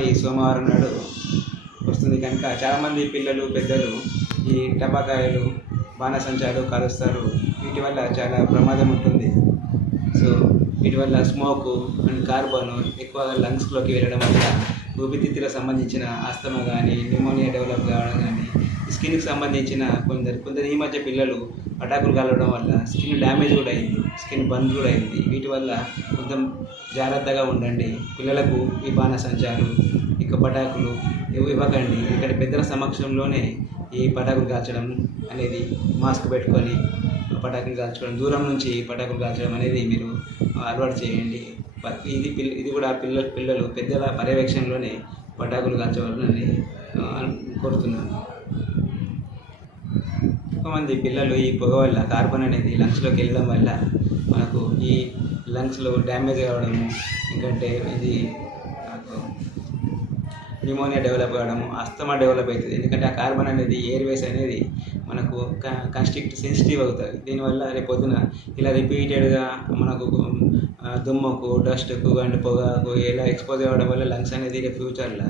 దీపావళి సోమవారం నాడు వస్తుంది కనుక చాలామంది పిల్లలు పెద్దలు ఈ టపాకాయలు బాణసంచాలు కాలుస్తారు. వీటి వల్ల చాలా ప్రమాదం ఉంటుంది. సో వీటి వల్ల స్మోకు అండ్ కార్బన్ ఎక్కువగా లంగ్స్లోకి వెళ్ళడం వల్ల ఊపిరితిత్తులకు సంబంధించిన ఆస్తమా కానీ న్యూమోనియా డెవలప్ కావడం కానీ, స్కిన్కి సంబంధించిన కొందరు ఈ మధ్య పిల్లలు పటాకులు కాలవడం వల్ల స్కిన్ డ్యామేజ్ కూడా అయింది, స్కిన్ బంద్ కూడా అయింది. వీటి వల్ల కొంచెం జాగ్రత్తగా ఉండండి. పిల్లలకు ఈ బాణసంచాలు ఇక పటాకులు ఇవ్వకండి. ఇక్కడ పెద్దల సమక్షంలోనే ఈ పటాకులు కాల్చడం అనేది, మాస్క్ పెట్టుకొని పటాకులు కాల్చడం, దూరం నుంచి పటాకులు కాల్చడం అనేది మీరు అలవాటు చేయండి. ఇది కూడా పిల్లలు పెద్దల పర్యవేక్షణలోనే పటాకులు కాల్చవాలని కోరుతున్నాను. ఎక్కువమంది పిల్లలు ఈ పొగ వల్ల కార్బన్ అనేది లంగ్స్లోకి వెళ్ళడం వల్ల మనకు ఈ లంగ్స్లో డ్యామేజ్ కావడము, ఎందుకంటే ఇది న్యూమోనియా డెవలప్ కావడము, ఆస్తమా డెవలప్ అవుతుంది. ఎందుకంటే ఆ కార్బన్ అనేది ఎయిర్వేస్ అనేది మనకు కన్స్ట్రిక్ట్ సెన్సిటివ్ అవుతుంది. దీనివల్ల రేపొద్దున ఇలా రిపీటెడ్గా మనకు దుమ్ముకు, డస్ట్కు అండ్ పొగకు ఇలా ఎక్స్పోజ్ అవ్వడం వల్ల లంగ్స్ అనేది ఫ్యూచర్లో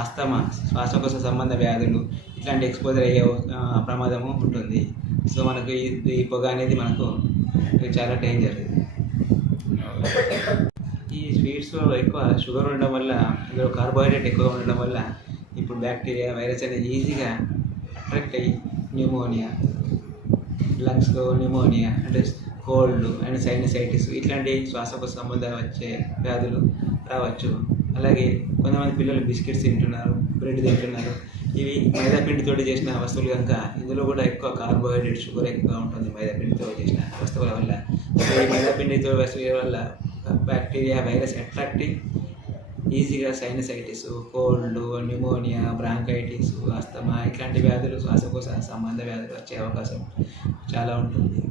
ఆస్తమా, శ్వాసకోశ సంబంధ వ్యాధులు ఇట్లాంటి ఎక్స్పోజర్ అయ్యే ప్రమాదము ఉంటుంది. సో మనకు ఈ పొగ అనేది మనకు చాలా డేంజర్. ఈ స్వీట్స్లో ఎక్కువ షుగర్ ఉండడం వల్ల, ఇందులో కార్బోహైడ్రేట్ ఎక్కువ ఉండడం వల్ల ఇప్పుడు బ్యాక్టీరియా, వైరస్ అనేది ఈజీగా అట్రాక్ట్ అయ్యి న్యూమోనియా, లంగ్స్లో న్యూమోనియా అంటే కోల్డ్ అండ్ సైనసైటిస్ ఇట్లాంటి శ్వాసకోశ సంబంధం వచ్చే వ్యాధులు రావచ్చు. అలాగే కొంతమంది పిల్లలు బిస్కెట్స్ తింటున్నారు, బ్రెడ్ తింటున్నారు. ఇవి మైదాపిండితో చేసిన వస్తువులు కనుక ఇందులో కూడా ఎక్కువ కార్బోహైడ్రేట్, షుగర్ ఎక్కువ ఉంటుంది మైదాపిండితో చేసిన వస్తువుల వల్ల. ఈ మైదాపిండితో వస్తువుల వల్ల బ్యాక్టీరియా, వైరస్ అట్రాక్ట్ అయ్యి ఈజీగా sinusitis, cold, pneumonia, bronchitis, asthma ఇట్లాంటి వ్యాధులు, శ్వాసకోశ సంబంధ వ్యాధులు వచ్చే అవకాశం చాలా ఉంటుంది.